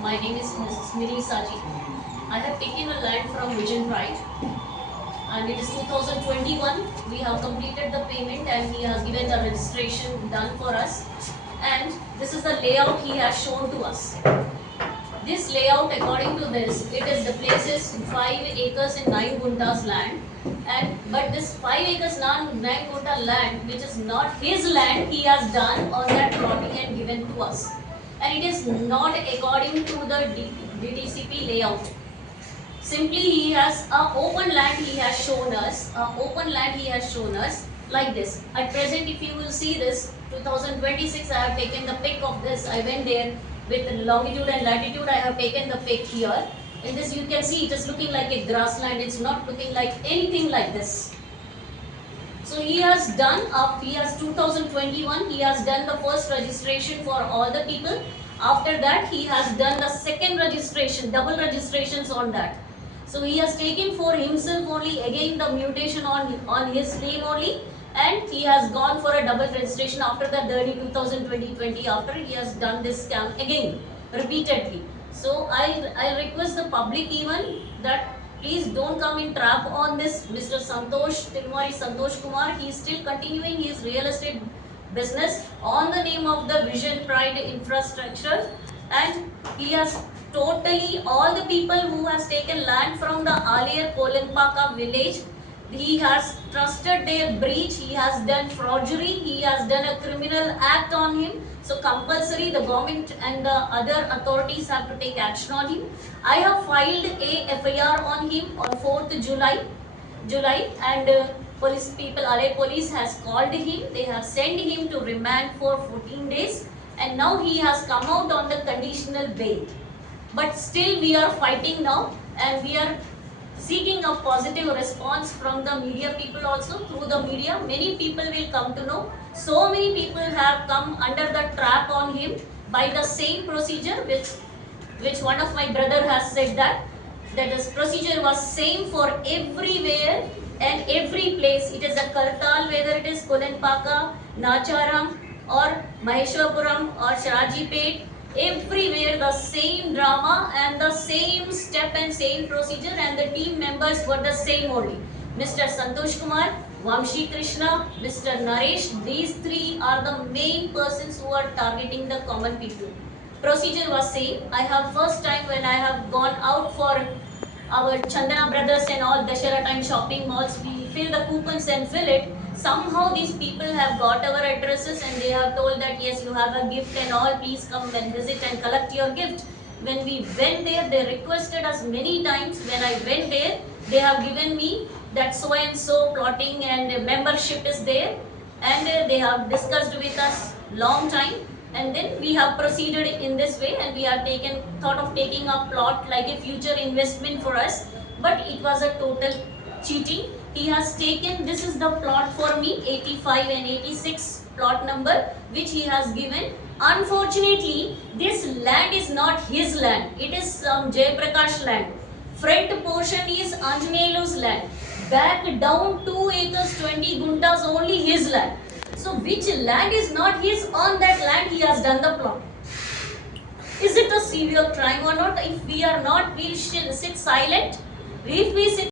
My name is Mrs. Miri Saji. I have taken a land from Vision Pride, and it is 2021. We have completed the payment and he has given the registration done for us. And this is the layout he has shown to us. This layout, according to this, it is the place is 5 acres and 9 guntas land. But this 5 acres 9 gunta land, which is not his land, he has done on that plotting and given to us. And it is not according to the DTCP layout. Simply he has a open land he has shown us, like this. At present, if you will see this, 2026, I have taken the pic of this. I went there with longitude and latitude. I have taken the pic here. In this you can see it is looking like a grassland. It's not looking like anything like this. So he has done up, he has 2021, he has done the first registration for all the people. After that, he has done the second registration, double registrations on that. So he has taken for himself only, again the mutation on his name only, and he has gone for a double registration after the early 2020 after he has done this scam again, repeatedly. So I request the public even that please don't come in trap on this Mr. Tirumari Santosh Kumar. He is still continuing his real estate business on the name of the Vision Pride Infrastructure, and he has totally all the people who has taken land from the earlier Kolenpaka village, he has trusted their breach, he has done forgery, he has done a criminal act on him. So compulsory the government and the other authorities have to take action on him. I have filed a FIR on him on 4th July, and police people, LA police has called him. They have sent him to remand for 14 days, and now he has come out on the conditional bail. But still we are fighting now, and we are seeking a positive response from the media people also. Through the media, many people will come to know. So many people have come under the trap on him by the same procedure which one of my brother has said that this procedure was same for everywhere and every place. It is a Kartal, whether it is Kolenpaka, Nacharam or Maheshwapuram or Sharajipet, everywhere the same drama and the same step and same procedure, and the team members were the same only. Mr. Santosh Kumar, Vamshi Krishna, Mr. Naresh, these three are the main persons who are targeting the common people. Procedure was same. I have first time when I have gone out for our Chandana Brothers and all Dashera time shopping malls, we fill the coupons and fill it. Somehow these people have got our addresses and they have told that yes, you have a gift and all, please come and visit and collect your gift. When we went there, they requested us many times. When I went there, they have given me that so and so plotting and membership is there, and they have discussed with us long time. And then we have proceeded in this way, and we have thought of taking a plot like a future investment for us, but it was a total cheating. He has taken, this is the plot for me, 85 and 86 plot number which he has given. Unfortunately, this land is not his land, it is Jayaprakash land. Front portion is Anjaneyalu's land, back down 2 acres 20 guntas only his land. So which land is not his? On that land he has done the plot. Is it a severe crime or not? If we are not, we will sit silent. If we sit